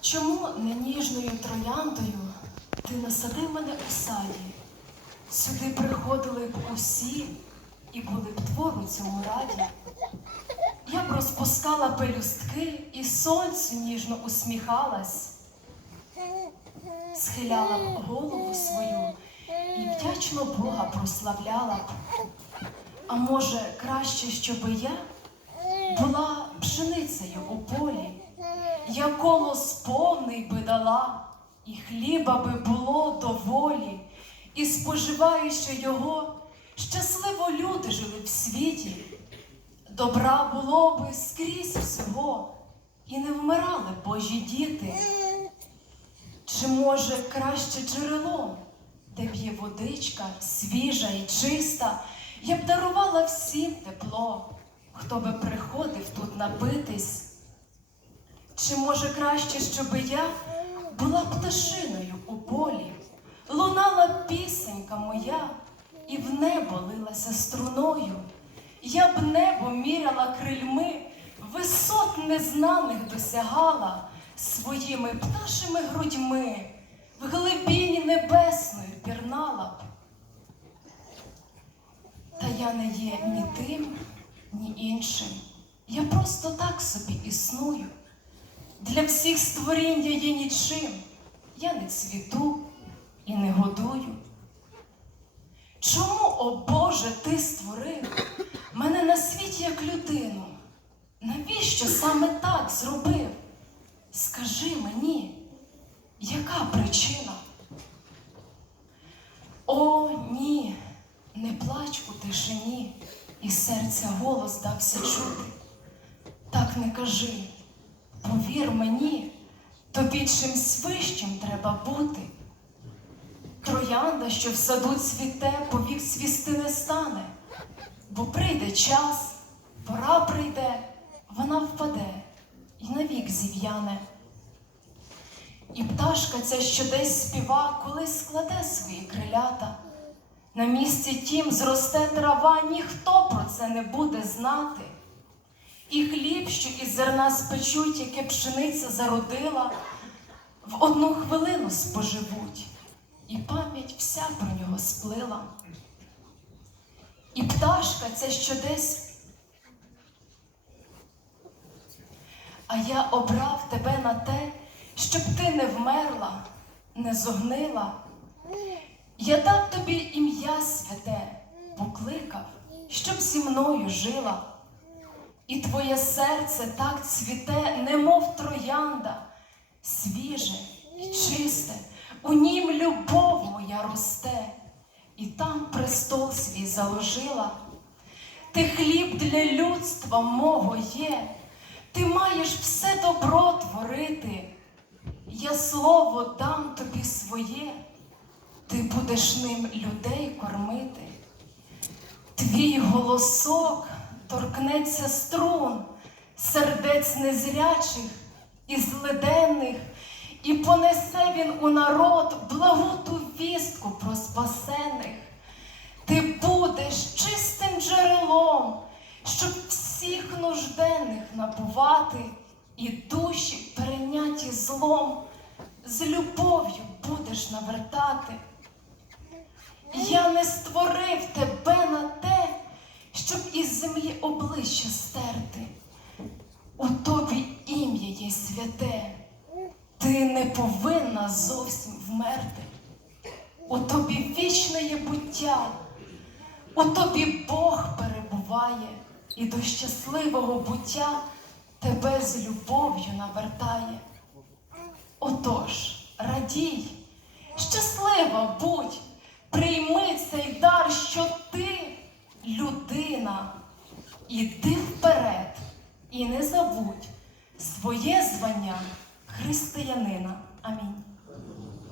Чому не ніжною трояндою ти насадив мене у саді? Сюди приходили б усі і були б твору цьому раді. Я б розпускала пелюстки і сонцю ніжно усміхалась, схиляла б голову свою і вдячно Бога прославляла б. А може, краще, щоби я була пшеницею у полі, я колос повний би дала, і хліба би було доволі, і споживаючи його, щасливо люди жили в світі. Добра було би скрізь всього, і не вмирали Божі діти. Чи може краще джерело, де б'є водичка свіжа і чиста, я б дарувала всім тепло, хто би приходив тут напитись. Чи може краще, щоби я була пташиною у полі, лунала пісенька моя, і в небо лилася струною, я б небо міряла крильми, висот незнаних досягала своїми пташими грудьми, в глибині небесної пірнала б. Та я не є ні тим, ні іншим. Я просто так собі існую. Для всіх створінь я є нічим. Я не цвіту і не годую. Чому, о Боже, ти створив мене на світі як людину? Навіщо саме так зробив? Скажи мені, яка причина? О, ні, не плач у тишині, і серця голос дався чути. Так не кажи, повір мені, тобі чимсь вищим треба бути. Троянда, що в саду цвіте, повік свісти не стане, бо прийде час, пора прийде, вона впаде і навік зів'яне. І пташка ця, що десь співа, колись складе свої крилята. На місці тім зросте трава, ніхто про це не буде знати. І хліб, що із зерна спечуть, яке пшениця зародила, в одну хвилину споживуть, і пам'ять вся про нього сплила. І пташка ця, що десь. А я обрав тебе на те, щоб ти не вмерла, не зогнила. Я дав тобі ім'я святе, покликав, щоб зі мною жила. І твоє серце так цвіте, немов троянда, свіже і чисте, у нім любов моя росте, і там престол свій заложила. Ти хліб для людства мого є, ти маєш все добро творити. Я слово дам тобі своє, ти будеш ним людей кормити. Твій голосок торкнеться струн, сердець незрячих і злиденних, і понесе він у народ благу ту вістку про спасених. Ти будеш чистим джерелом, щоб всіх нужденних напувати, і душі, перейняті злом, з любов'ю будеш навертати. Не створив тебе на те, щоб із землі обличчя стерти. У тобі ім'я є святе, ти не повинна зовсім вмерти. У тобі вічне є буття, у тобі Бог перебуває і до щасливого буття тебе з любов'ю навертає. Отож, радій, щаслива будь, Іди вперед і не забудь своє звання християнина. Амінь.